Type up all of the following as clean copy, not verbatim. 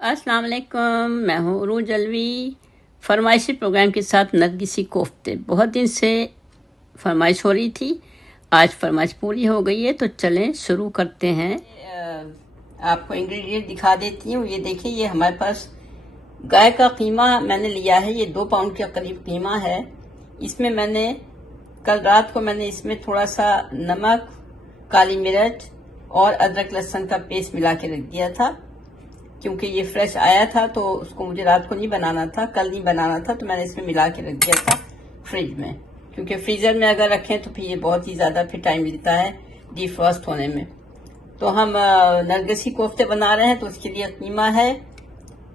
अस्सलाम वालेकुम, मैं हूँ उरूज अलवी। फरमाइशी प्रोग्राम के साथ नरगिसी कोफ्ते बहुत दिन से फरमाइश हो रही थी। आज फरमाइश पूरी हो गई है तो चलें शुरू करते हैं। आपको इंग्रेडिएंट दिखा देती हूँ। ये देखिए, ये हमारे पास गाय का कीमा मैंने लिया है। ये 2 पाउंड के करीब कीमा है। इसमें मैंने कल रात को इसमें थोड़ा सा नमक, काली मिर्च और अदरक लहसुन का पेस्ट मिला के रख दिया था, क्योंकि ये फ्रेश आया था तो उसको मुझे रात को नहीं बनाना था, कल नहीं बनाना था, तो मैंने इसमें मिला के रख दिया था फ्रिज में, क्योंकि फ्रीजर में अगर रखें तो फिर ये बहुत ही ज़्यादा फिर टाइम मिलता है डिफ्रॉस्ट होने में। तो हम नरगिसी कोफ्ते बना रहे हैं तो उसके लिए कीमा है,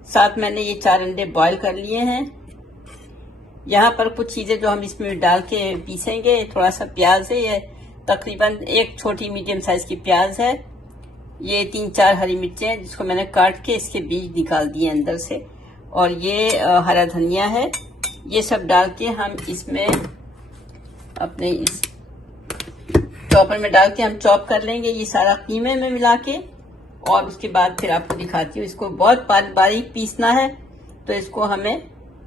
साथ मैंने ये 4 अंडे बॉयल कर लिए हैं। यहाँ पर कुछ चीज़ें जो हम इसमें डाल के पीसेंगे, थोड़ा सा प्याज है, ये तकरीबन 1 छोटी मीडियम साइज की प्याज है, ये 3-4 हरी मिर्चें हैं जिसको मैंने काट के इसके बीज निकाल दिए अंदर से, और ये हरा धनिया है। ये सब डाल के हम इसमें अपने इस चॉपर में डाल के हम चॉप कर लेंगे ये सारा कीमे में मिला के, और उसके बाद फिर आपको दिखाती हूँ। इसको बहुत बारीक पीसना है तो इसको हमें,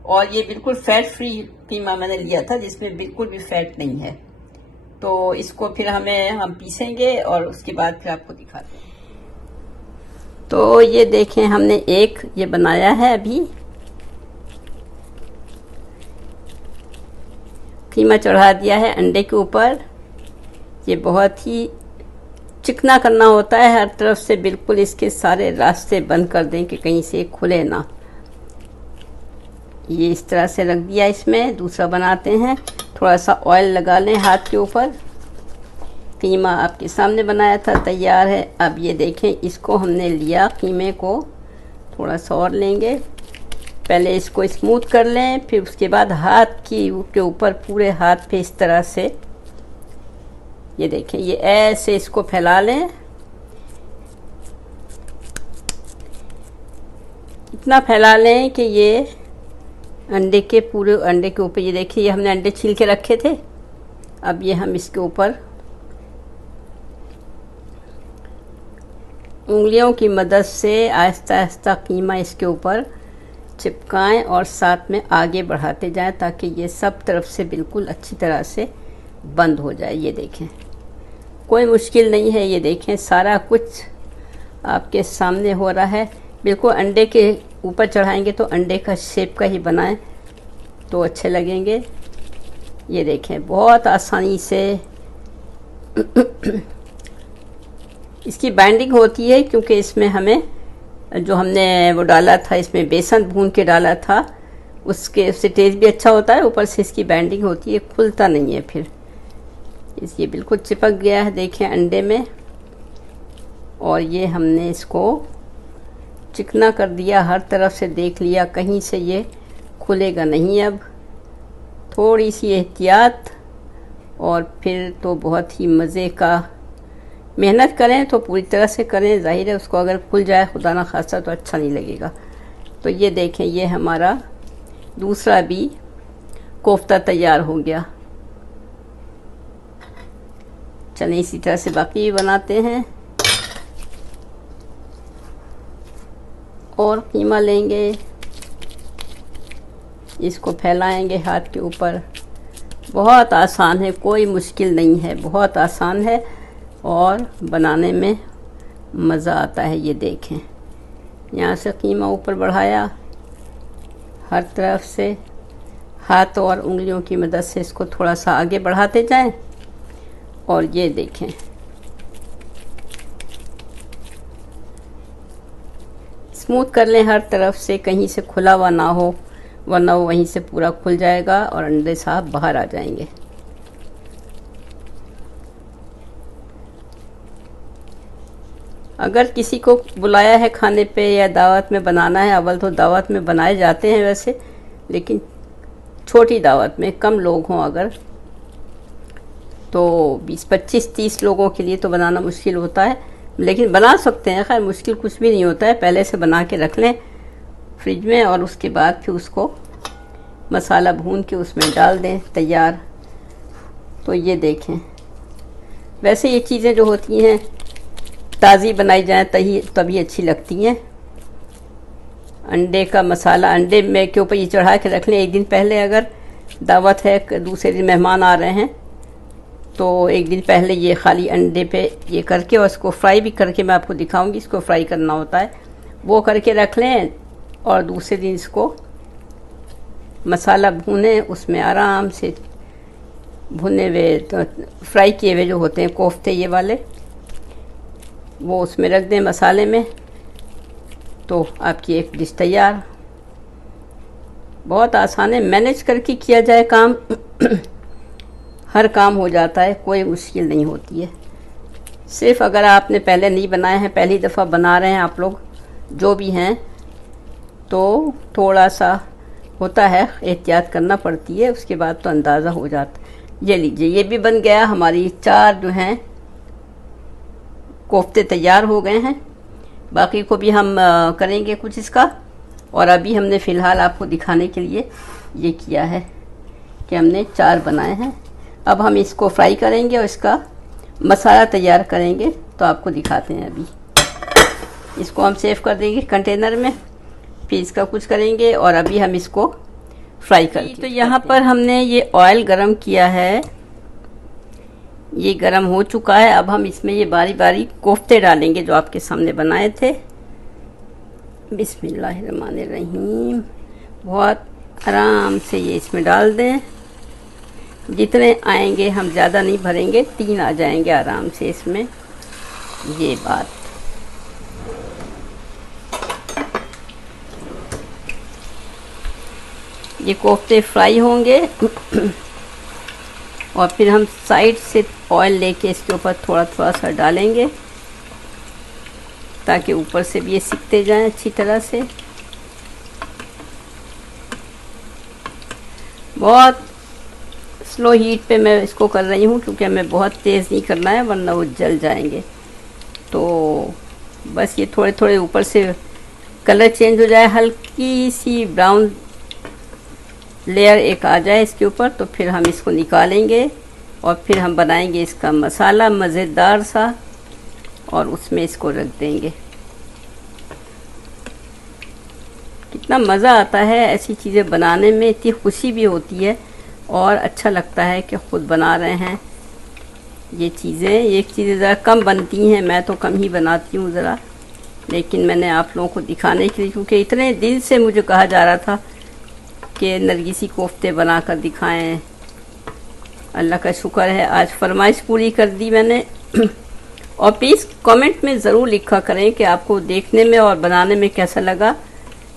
और ये बिल्कुल फैट फ्री कीमा मैंने लिया था जिसमें बिल्कुल भी फैट नहीं है। तो इसको फिर हम पीसेंगे और उसके बाद फिर आपको दिखाते हैं। तो ये देखें, हमने एक ये बनाया है, अभी कीमा चढ़ा दिया है अंडे के ऊपर। ये बहुत ही चिकना करना होता है हर तरफ से, बिल्कुल इसके सारे रास्ते बंद कर दें कि कहीं से खुले ना। ये इस तरह से रख दिया। इसमें दूसरा बनाते हैं। थोड़ा सा ऑयल लगा लें हाथ के ऊपर। कीमा आपके सामने बनाया था, तैयार है। अब ये देखें, इसको हमने लिया, कीमे को थोड़ा सा और लेंगे। पहले इसको स्मूथ कर लें, फिर उसके बाद हाथ के ऊपर पूरे हाथ पे इस तरह से, ये देखें, ये ऐसे इसको फैला लें। इतना फैला लें कि ये पूरे अंडे के ऊपर, ये देखिए, ये हमने अंडे छील के रखे थे। अब ये हम इसके ऊपर उंगलियों की मदद से आहिस्ता आहिस्ता कीमा इसके ऊपर चिपकाएं और साथ में आगे बढ़ाते जाएं ताकि ये सब तरफ से बिल्कुल अच्छी तरह से बंद हो जाए। ये देखें, कोई मुश्किल नहीं है। ये देखें, सारा कुछ आपके सामने हो रहा है। बिल्कुल अंडे के ऊपर चढ़ाएंगे तो अंडे का शेप का ही बनाएं तो अच्छे लगेंगे। ये देखें, बहुत आसानी से इसकी बाइंडिंग होती है, क्योंकि इसमें हमें जो हमने वो डाला था, इसमें बेसन भून के डाला था, उससे टेस्ट भी अच्छा होता है। ऊपर से इसकी बाइंडिंग होती है, खुलता नहीं है फिर। ये बिल्कुल चिपक गया है, देखें, अंडे में। और ये हमने इसको चिकना कर दिया, हर तरफ से देख लिया, कहीं से ये खुलेगा नहीं। अब थोड़ी सी एहतियात और फिर तो बहुत ही मज़े का। मेहनत करें तो पूरी तरह से करें, जाहिर है उसको अगर खुल जाए खुदा ना खास्ता तो अच्छा नहीं लगेगा। तो ये देखें, ये हमारा दूसरा भी कोफ्ता तैयार हो गया। चलें इसी तरह से बाकी भी बनाते हैं। और कीमा लेंगे, इसको फैलाएंगे हाथ के ऊपर। बहुत आसान है, कोई मुश्किल नहीं है, बहुत आसान है और बनाने में मज़ा आता है। ये देखें, यहाँ से कीमा ऊपर बढ़ाया, हर तरफ से हाथ और उंगलियों की मदद से इसको थोड़ा सा आगे बढ़ाते जाएं। और ये देखें, स्मूथ कर लें हर तरफ से, कहीं से खुला हुआ ना हो, वरना वो वहीं से पूरा खुल जाएगा और अंडे साहब बाहर आ जाएंगे। अगर किसी को बुलाया है खाने पे या दावत में बनाना है, अव्वल तो दावत में बनाए जाते हैं वैसे, लेकिन छोटी दावत में कम लोग हों अगर, तो 20-25-30 लोगों के लिए तो बनाना मुश्किल होता है, लेकिन बना सकते हैं। खैर, मुश्किल कुछ भी नहीं होता है। पहले से बना के रख लें फ्रिज में और उसके बाद फिर उसको मसाला भून के उसमें डाल दें, तैयार। तो ये देखें, वैसे ये चीज़ें जो होती हैं ताज़ी बनाई जाए तभी अच्छी लगती हैं। अंडे का मसाला अंडे में के ऊपर ये चढ़ा के रख लें। एक दिन पहले अगर दावत है, दूसरे दिन मेहमान आ रहे हैं, तो एक दिन पहले ये खाली अंडे पे ये करके और इसको फ्राई भी करके मैं आपको दिखाऊंगी। इसको फ्राई करना होता है, वो करके रख लें और दूसरे दिन इसको मसाला भूने, उसमें आराम से भुने हुए तो फ्राई किए हुए जो होते हैं कोफ्ते ये वाले, वो उसमें रख दें मसाले में, तो आपकी एक डिश तैयार। बहुत आसान है, मैनेज करके किया जाए काम हर काम हो जाता है, कोई मुश्किल नहीं होती है। सिर्फ अगर आपने पहले नहीं बनाए हैं, पहली दफ़ा बना रहे हैं आप लोग जो भी हैं, तो थोड़ा सा होता है, एहतियात करना पड़ती है, उसके बाद तो अंदाज़ा हो जाता है। ये लीजिए, ये भी बन गया, हमारी 4 जो हैं कोफ्ते तैयार हो गए हैं। बाकी को भी हम करेंगे कुछ इसका, और अभी हमने फ़िलहाल आपको दिखाने के लिए ये किया है कि हमने 4 बनाए हैं। अब हम इसको फ्राई करेंगे और इसका मसाला तैयार करेंगे, तो आपको दिखाते हैं। अभी इसको हम सेव कर देंगे कंटेनर में, फिर इसका कुछ करेंगे और अभी हम इसको फ्राई करेंगे। तो यहाँ पर हमने ये ऑयल गरम किया है, ये गरम हो चुका है। अब हम इसमें ये बारी बारी कोफ्ते डालेंगे जो आपके सामने बनाए थे। बिस्मिल्लाहिर्रहमानिर्रहीम। बहुत आराम से ये इसमें डाल दें, जितने आएंगे, हम ज़्यादा नहीं भरेंगे, 3 आ जाएंगे आराम से इसमें। ये बात ये कोफ्ते फ्राई होंगे और फिर हम साइड से ऑयल लेके इसके ऊपर थोड़ा थोड़ा सा डालेंगे ताकि ऊपर से भी ये सिकते जाएं अच्छी तरह से। बहुत स्लो हीट पे मैं इसको कर रही हूँ क्योंकि हमें बहुत तेज़ नहीं करना है वरना वो जल जाएंगे। तो बस ये थोड़े थोड़े ऊपर से कलर चेंज हो जाए, हल्की सी ब्राउन लेयर एक आ जाए इसके ऊपर, तो फिर हम इसको निकालेंगे और फिर हम बनाएंगे इसका मसाला मज़ेदार सा और उसमें इसको रख देंगे। कितना मज़ा आता है ऐसी चीज़ें बनाने में, इतनी खुशी भी होती है और अच्छा लगता है कि ख़ुद बना रहे हैं ये चीज़ें। एक चीज़ें ज़रा कम बनती हैं, मैं तो कम ही बनाती हूँ ज़रा, लेकिन मैंने आप लोगों को दिखाने के लिए, क्योंकि इतने दिन से मुझे कहा जा रहा था कि नरगिसी कोफ्ते बना कर दिखाएँ। अल्लाह का शुक्र है आज फरमाइश पूरी कर दी मैंने। और प्लीज़ कमेंट में ज़रूर लिखा करें कि आपको देखने में और बनाने में कैसा लगा।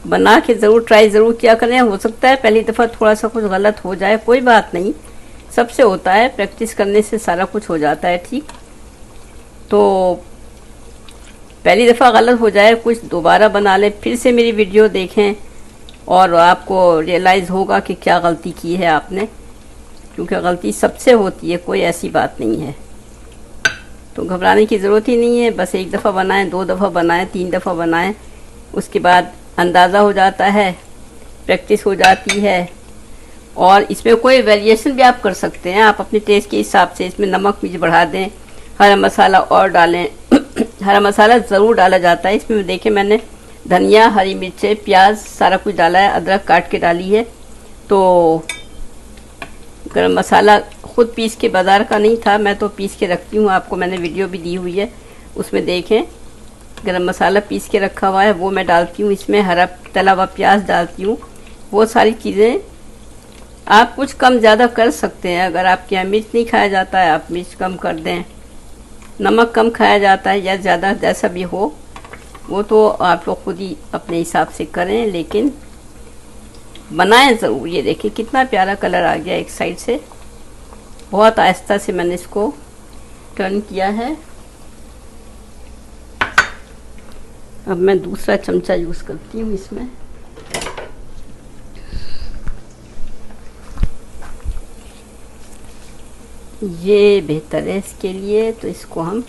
बना के ज़रूर ट्राई ज़रूर किया करें। हो सकता है पहली दफ़ा थोड़ा सा कुछ गलत हो जाए, कोई बात नहीं, सबसे होता है, प्रैक्टिस करने से सारा कुछ हो जाता है ठीक। तो पहली दफ़ा गलत हो जाए कुछ, दोबारा बना लें, फिर से मेरी वीडियो देखें और आपको रियलाइज़ होगा कि क्या गलती की है आपने, क्योंकि गलती सबसे होती है, कोई ऐसी बात नहीं है। तो घबराने की ज़रूरत ही नहीं है, बस 1 दफ़ा बनाएं, 2 दफ़ा बनाएं, 3 दफ़ा बनाएं, उसके बाद अंदाज़ा हो जाता है, प्रैक्टिस हो जाती है। और इसमें कोई वेरिएशन भी आप कर सकते हैं, आप अपने टेस्ट के हिसाब से इसमें नमक मिर्च बढ़ा दें, हरा मसाला और डालें। हरा मसाला ज़रूर डाला जाता है इसमें, देखें मैंने धनिया, हरी मिर्चें, प्याज सारा कुछ डाला है, अदरक काट के डाली है। तो गरम मसाला खुद पीस के बाज़ार का नहीं था, मैं तो पीस के रखती हूँ, आपको मैंने वीडियो भी दी हुई है, उसमें देखें गरम मसाला पीस के रखा हुआ है, वो मैं डालती हूँ इसमें। हरा तला हुआ प्याज डालती हूँ। वो सारी चीज़ें आप कुछ कम ज़्यादा कर सकते हैं। अगर आपके यहाँ मिर्च नहीं खाया जाता है आप मिर्च कम कर दें, नमक कम खाया जाता है या ज़्यादा, जैसा भी हो वो तो आप लोग खुद ही अपने हिसाब से करें, लेकिन बनाएं ज़रूर। ये देखिए कितना प्यारा कलर आ गया एक साइड से, बहुत आहिस्ता से मैंने इसको टर्न किया है। अब मैं दूसरा चमचा यूज़ करती हूँ इसमें। ये बेहतर है इसके लिए, तो इसको हम,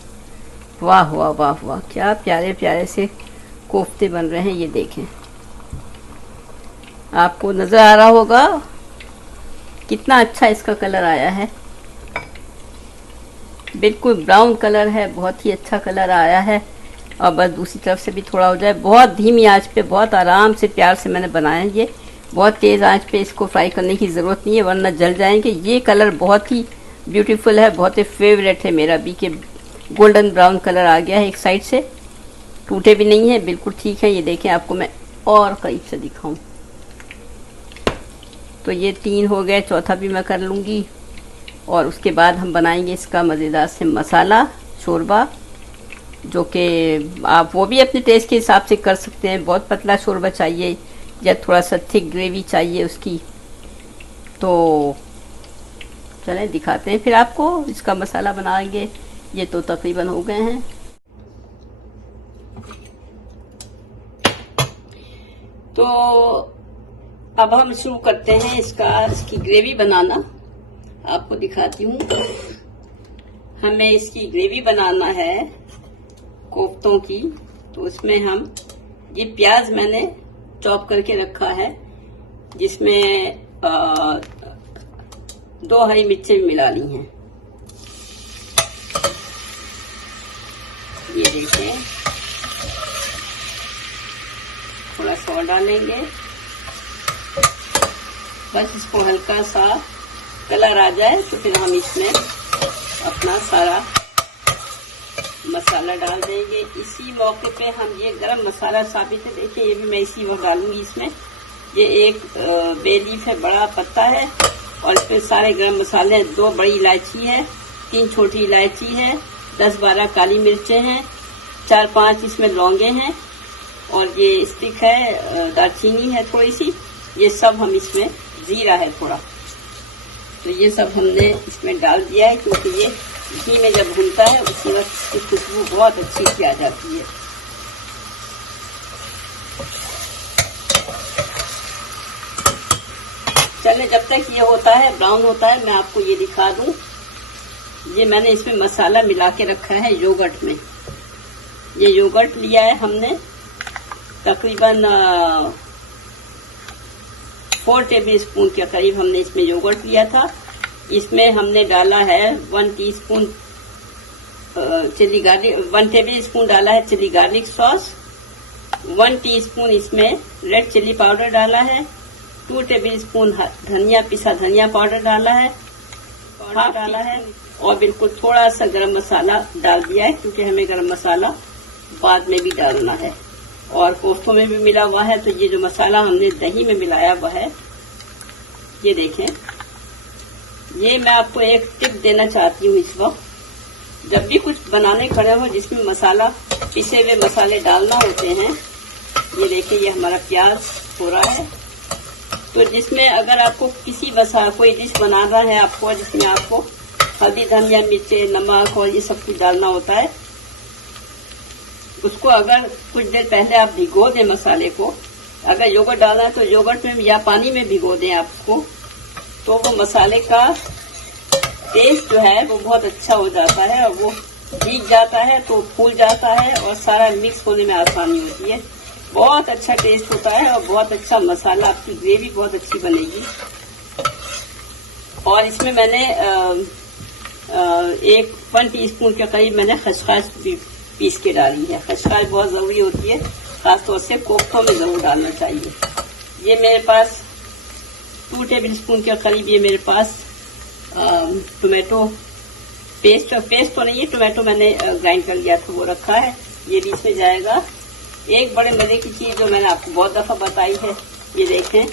वाह वाह वाह वाह, क्या प्यारे प्यारे से कोफ्ते बन रहे हैं। ये देखें, आपको नज़र आ रहा होगा कितना अच्छा इसका कलर आया है, बिल्कुल ब्राउन कलर है, बहुत ही अच्छा कलर आया है। और बस दूसरी तरफ से भी थोड़ा हो जाए। बहुत धीमी आंच पे, बहुत आराम से, प्यार से मैंने बनाया है ये। बहुत तेज़ आंच पे इसको फ्राई करने की ज़रूरत नहीं है, वरना जल जाएंगे। ये कलर बहुत ही ब्यूटीफुल है, बहुत ही फेवरेट है मेरा भी, कि गोल्डन ब्राउन कलर आ गया है। एक साइड से टूटे भी नहीं है, बिल्कुल ठीक है। ये देखें, आपको मैं और करीब से दिखाऊं तो ये 3 हो गए, चौथा भी मैं कर लूँगी। और उसके बाद हम बनाएंगे इसका मज़ेदार से मसाला शोरबा, जो कि आप वो भी अपने टेस्ट के हिसाब से कर सकते हैं। बहुत पतला शोरबा चाहिए या थोड़ा सा थिक ग्रेवी चाहिए उसकी, तो चलें दिखाते हैं फिर आपको। इसका मसाला बनाएंगे। ये तो तकरीबन हो गए हैं। तो अब हम शुरू करते हैं इसकी ग्रेवी बनाना। आपको दिखाती हूँ। हमें इसकी ग्रेवी बनाना है कोफ्तों की। तो उसमें हम ये प्याज मैंने चॉप करके रखा है, जिसमें 2 हरी मिर्चें भी मिला ली हैं। ये देखें, थोड़ा सॉल्ट डालेंगे, बस इसको हल्का सा कलर आ जाए तो फिर हम इसमें अपना सारा मसाला डाल देंगे। इसी मौके पे हम ये गरम मसाला साबित है, देखिए ये भी मैं इसी वक्त डालूंगी इसमें। ये एक बे लीफ है, बड़ा पत्ता है, और इसमें सारे गरम मसाले हैं। 2 बड़ी इलायची है, 3 छोटी इलायची है, 10-12 काली मिर्चें हैं, 4-5 इसमें लौंगे हैं, और ये स्टिक है, दालचीनी है थोड़ी सी। ये सब हम इसमें, जीरा है थोड़ा, तो ये सब हमने इसमें डाल दिया है, क्योंकि ये घी में जब भूनता है उसी वक्त इसकी खुशबू बहुत अच्छी सी आ जाती है। चले, जब तक ये होता है, ब्राउन होता है, मैं आपको ये दिखा दूं। ये मैंने इसमें मसाला मिला के रखा है योगर्ट में। ये योगर्ट लिया है हमने, तकरीबन 4 टेबल स्पून के करीब हमने इसमें योगर्ट लिया था। इसमें हमने डाला है 1 teaspoon chilli garlic, 1 tablespoon डाला है चिली गार्लिक सॉस, 1 टीस्पून इसमें रेड चिली पाउडर डाला है, 2 टेबल स्पून धनिया, पिसा धनिया पाउडर डाला है, और बिल्कुल थोड़ा सा गरम मसाला डाल दिया है, क्योंकि हमें गरम मसाला बाद में भी डालना है। और कोफ्तों में भी मिला हुआ है। तो ये जो मसाला हमने दही में मिलाया हुआ है, ये देखें। ये मैं आपको एक टिप देना चाहती हूँ इस वक्त, जब भी कुछ बनाने खड़े हो जिसमें मसाला, पिसे हुए मसाले डालना होते हैं। ये देखिए, ये हमारा प्याज हो रहा है। तो जिसमें अगर आपको कोई डिश बनाना है आपको, जिसमें आपको हल्दी, धनिया, मिर्चे, नमक और ये सब कुछ डालना होता है, उसको अगर कुछ देर पहले आप भिगो दें मसाले को। अगर योगर्ट डालना है तो योगर्ट में या पानी में भिगो दें आपको, तो वो मसाले का टेस्ट जो है वो बहुत अच्छा हो जाता है, और वो भीग जाता है तो फूल जाता है, और सारा मिक्स होने में आसानी होती है। बहुत अच्छा टेस्ट होता है, और बहुत अच्छा मसाला, आपकी ग्रेवी बहुत अच्छी बनेगी। और इसमें मैंने 1 टीस्पून के करीब मैंने खसखस भी पीस के डाली है। खसखस बहुत जरूरी होती है, खासतौर से कोफ्तों में जरूर डालना चाहिए। ये मेरे पास 2 टेबल स्पून के करीब ये मेरे पास टोमेटो पेस्ट तो नहीं है, टोमेटो मैंने ग्राइंड कर लिया था, वो रखा है। ये भी इसमें जाएगा। एक बड़े मजे की चीज जो मैंने आपको बहुत दफा बताई है, ये देखें,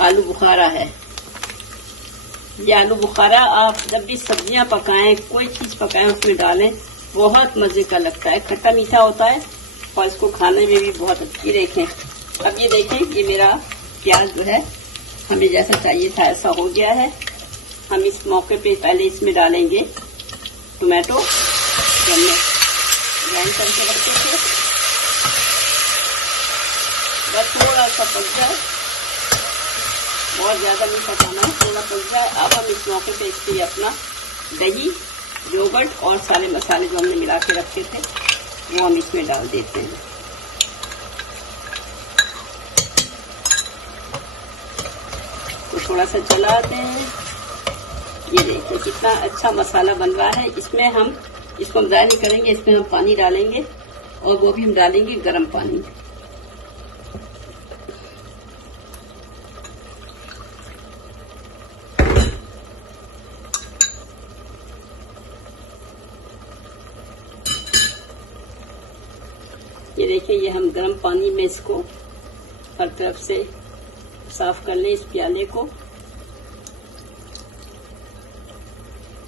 आलू बुखारा है। ये आलू बुखारा आप जब भी सब्जियां पकाएं, कोई चीज पकाएं, उसमें डालें, बहुत मजे का लगता है। खट्टा मीठा होता है, और इसको खाने में भी बहुत अच्छी। देखें, अब ये देखें, ये मेरा प्याज जो है हमें जैसा चाहिए था ऐसा हो गया है। हम इस मौके पे पहले इसमें डालेंगे टोमेटो, जो हमने ग्राइंड करके रखे थे। बस थोड़ा सा पक जाए, बहुत ज्यादा नहीं पकाना है, थोड़ा पक जाए। अब हम इस मौके पे इसके अपना दही, योगर्ट और सारे मसाले जो हमने मिला के रखे थे वो हम इसमें डाल देते हैं। तो थोड़ा सा चलाते हैं। ये देखिए कितना अच्छा मसाला बन रहा है। इसमें हम इसको ज़ाया नहीं करेंगे, इसमें हम पानी डालेंगे और वो भी हम डालेंगे गर्म पानी। ये देखिए, ये हम गर्म पानी में इसको हर तरफ से साफ कर लें इस प्याले को।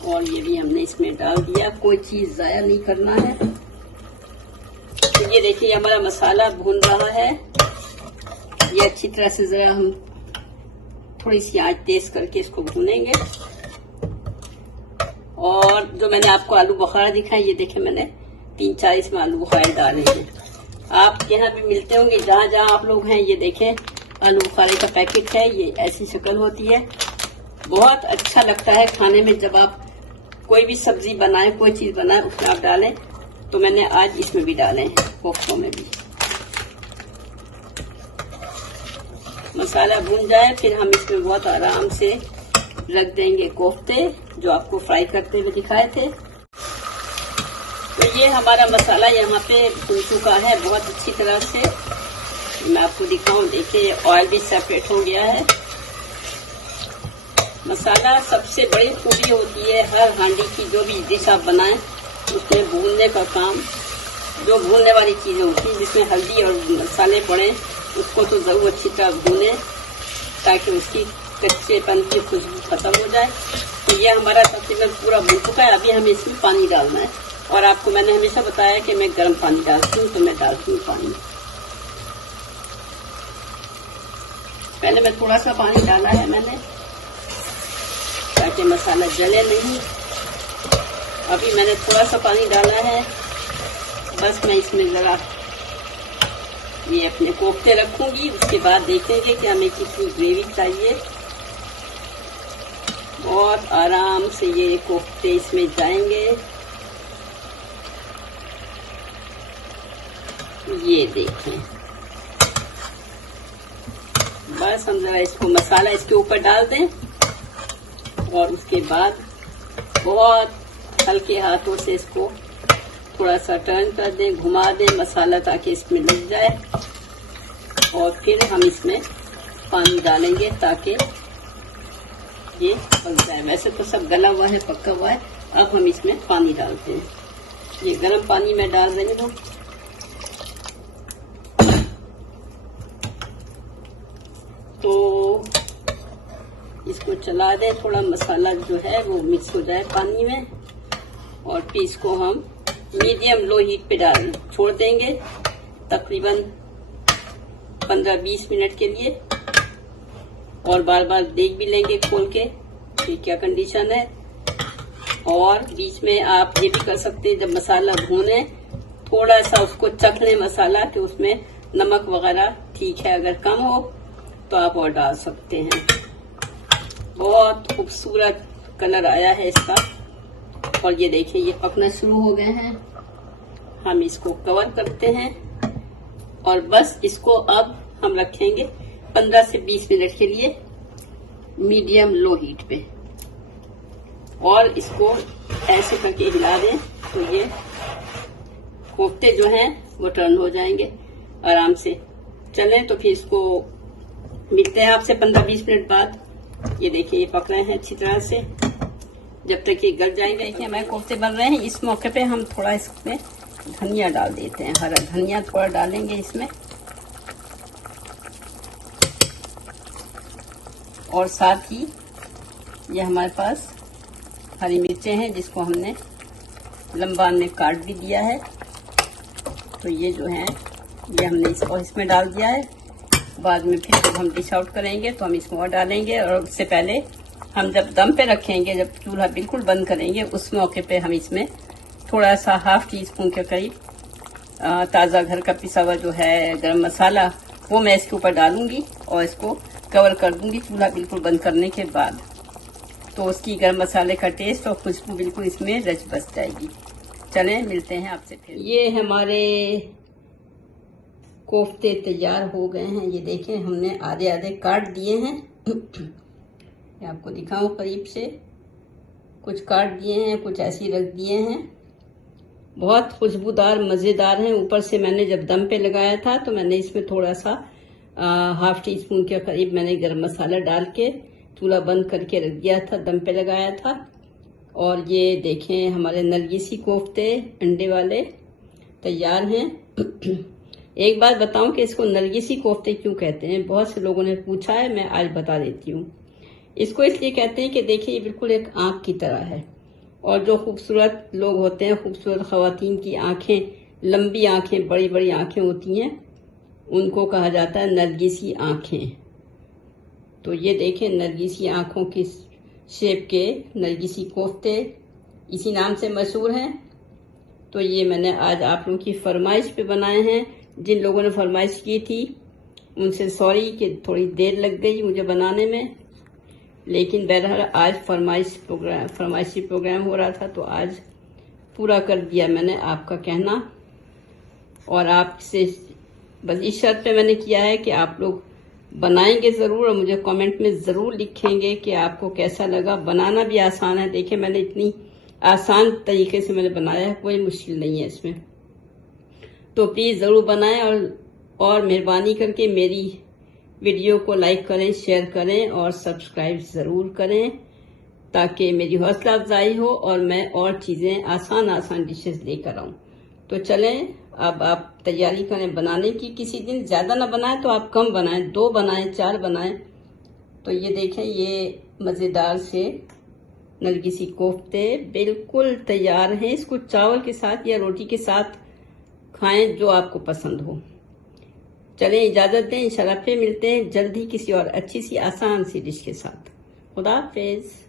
और ये भी हमने इसमें डाल दिया, कोई चीज जाया नहीं करना है। तो ये देखिए हमारा मसाला भून रहा है। ये अच्छी तरह से जरा हम थोड़ी सी आंच तेज करके इसको भूनेंगे। और जो मैंने आपको आलू बुखारा दिखाया, ये देखिए मैंने 3-4 इसमें आलू बुखारे डाले हैं। आपके यहाँ भी मिलते होंगे जहाँ जहाँ आप लोग हैं। ये देखें, आलू बुखारे का पैकेट है, ये ऐसी शक्ल होती है। बहुत अच्छा लगता है खाने में। जब आप कोई भी सब्जी बनाए, कोई चीज बनाए, उसमें आप डालें। तो मैंने आज इसमें भी डाले हैं, कोफ्तों में भी। मसाला भून जाए फिर हम इसमें बहुत आराम से रख देंगे कोफ्ते, जो आपको फ्राई करते हुए दिखाए थे। तो ये हमारा मसाला यहाँ पे भून चुका है बहुत अच्छी तरह से। मैं आपको दिखाऊं, देखिए ऑयल भी सेपरेट हो गया है। मसाला सबसे बड़ी खूबी होती है हर हांडी की, जो भी डिश आप बनाएं उसमें भूनने का काम। जो भूनने वाली चीजें होती हैं, जिसमें हल्दी और मसाले पड़े, उसको तो जरूर अच्छी तरह भूनें ताकि उसकी कच्चेपन की खुशबू खत्म हो जाए। तो ये हमारा तकरीबन पूरा भून चुका है। अभी हमें इसमें पानी डालना है। और आपको मैंने हमेशा बताया कि मैं गर्म पानी डालती हूँ, तो मैं डालती हूँ पानी। पहले मैं थोड़ा सा पानी डाला है मैंने, ताकि मसाला जले नहीं। अभी मैंने थोड़ा सा पानी डाला है। बस मैं इसमें जरा ये अपने कोफ्ते रखूंगी, उसके बाद देखेंगे कि हमें कितनी ग्रेवी चाहिए। बहुत आराम से ये कोफ्ते इसमें जाएंगे। ये देखें, बस हम जरा इसको मसाला इसके ऊपर डाल दें और उसके बाद बहुत हल्के हाथों से इसको थोड़ा सा टर्न कर दें, घुमा दें मसाला, ताकि इसमें लग जाए। और फिर हम इसमें पानी डालेंगे ताकि ये पक जाए। वैसे तो सब गला हुआ है, पका हुआ है। अब हम इसमें पानी डालते हैं। ये गर्म पानी में डाल रही हूँ। तो इसको चला दें, थोड़ा मसाला जो है वो मिक्स हो जाए पानी में। और फिर इसको हम मीडियम लो हीट पे छोड़ देंगे तकरीबन 15-20 मिनट के लिए। और बार बार देख भी लेंगे खोल के कि क्या कंडीशन है। और बीच में आप ये भी कर सकते हैं, जब मसाला भूने थोड़ा सा उसको चख लें मसाला, कि उसमें नमक वगैरह ठीक है। अगर कम हो तो आप और डाल सकते हैं। बहुत खूबसूरत कलर आया है इसका। और ये देखिए, ये पकना शुरू हो गए हैं। हम इसको कवर करते हैं और बस इसको अब हम रखेंगे 15 से 20 मिनट के लिए मीडियम लो हीट पे। और इसको ऐसे करके हिला दें तो ये कोफ्ते जो हैं वो टर्न हो जाएंगे आराम से। चलें तो फिर इसको मिलते हैं आपसे 15-20 मिनट बाद। ये देखिए, ये पक रहे हैं अच्छी तरह से। जब तक ये गल जाएंगे, देखिए हमारे कोफ्ते बन रहे हैं। इस मौके पे हम थोड़ा इसमें धनिया डाल देते हैं। हरा धनिया थोड़ा डालेंगे इसमें। और साथ ही ये हमारे पास हरी मिर्चें हैं, जिसको हमने लंबा में काट भी दिया है। तो ये जो है, ये हमने इसको इसमें डाल दिया है। बाद में फिर जब हम डिश आउट करेंगे तो हम इसमें और डालेंगे। और उससे पहले हम जब दम पे रखेंगे, जब चूल्हा बिल्कुल बंद करेंगे, उस मौके पे हम इसमें थोड़ा सा ½ टीस्पून के करीब ताज़ा घर का पिसा हुआ जो है गरम मसाला, वो मैं इसके ऊपर डालूंगी और इसको कवर कर दूंगी चूल्हा बिल्कुल बंद करने के बाद। तो उसकी गरम मसाले का टेस्ट और खुशबू बिल्कुल इसमें रच बस जाएगी। चलें, मिलते हैं आपसे फिर। ये हमारे कोफ्ते तैयार हो गए हैं। ये देखें, हमने आधे आधे काट दिए हैं। ये आपको दिखाऊं करीब से। कुछ काट दिए हैं, कुछ ऐसे ही रख दिए हैं। बहुत खुशबूदार मज़ेदार हैं। ऊपर से मैंने जब दम पे लगाया था तो मैंने इसमें थोड़ा सा हाफ टी स्पून के करीब मैंने गरम मसाला डाल के चूल्हा बंद करके रख दिया था, दम पे लगाया था। और ये देखें हमारे नरगिसी कोफ्ते अंडे वाले तैयार हैं। एक बात बताऊं कि इसको नरगिसी कोफ्ते क्यों कहते हैं, बहुत से लोगों ने पूछा है, मैं आज बता देती हूँ। इसको इसलिए कहते हैं कि देखिए ये बिल्कुल एक आँख की तरह है, और जो खूबसूरत लोग होते हैं, खूबसूरत ख़वातीन की आँखें, लंबी आँखें, बड़ी बड़ी आँखें होती हैं, उनको कहा जाता है नरगिसी आँखें। तो ये देखें नरगिसी आँखों की शेप के नरगिसी कोफ्ते इसी नाम से मशहूर हैं। तो ये मैंने आज आप लोगों की फरमाइश पे बनाए हैं। जिन लोगों ने फरमाइश की थी उनसे सॉरी कि थोड़ी देर लग गई मुझे बनाने में, लेकिन बहरहाल आज फरमाइशी प्रोग्राम हो रहा था तो आज पूरा कर दिया मैंने आपका कहना। और आपसे बस इस शर्त पे मैंने किया है कि आप लोग बनाएंगे ज़रूर और मुझे कमेंट में ज़रूर लिखेंगे कि आपको कैसा लगा। बनाना भी आसान है, देखिए मैंने इतनी आसान तरीके से मैंने बनाया है, कोई मुश्किल नहीं है इसमें। तो प्लीज़ ज़रूर बनाएं और मेहरबानी करके मेरी वीडियो को लाइक करें, शेयर करें और सब्सक्राइब ज़रूर करें, ताकि मेरी हौसला अफजाई हो और मैं और चीज़ें आसान डिशेस लेकर आऊँ। तो चलें अब आप तैयारी करें बनाने की। किसी दिन ज़्यादा ना बनाएं तो आप कम बनाएं, 2 बनाएं, 4 बनाएं। तो ये देखें ये मज़ेदार से नरगिसी कोफ्ते बिल्कुल तैयार हैं। इसको चावल के साथ या रोटी के साथ खाएं, जो आपको पसंद हो। चलें इजाज़त दें, इंशाल्लाह फिर मिलते हैं जल्द ही किसी और अच्छी सी आसान सी डिश के साथ। खुदा हाफिज़।